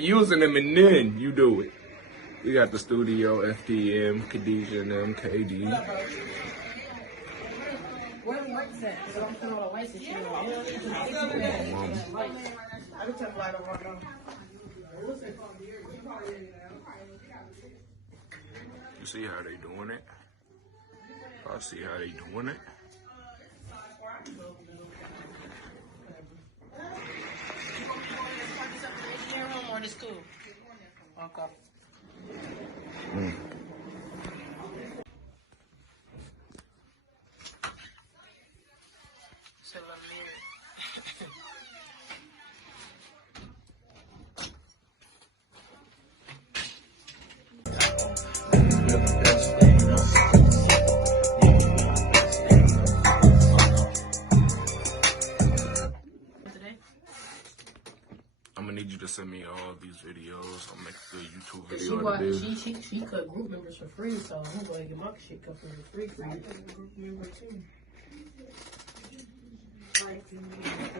Using them and then you do it. We got the studio, FTM, Khadijah and them, KD. Where the lights at? Because I'm putting all the lights in here. I just have light on right now. You see how they doing it? I see how they doing it. Or the school? Okay. So I'm married. I'm gonna need you to send me all these videos. I'll make the YouTube video out of this. She cut group members for free, so I'm going to get my shit cut for free for you. Group member too.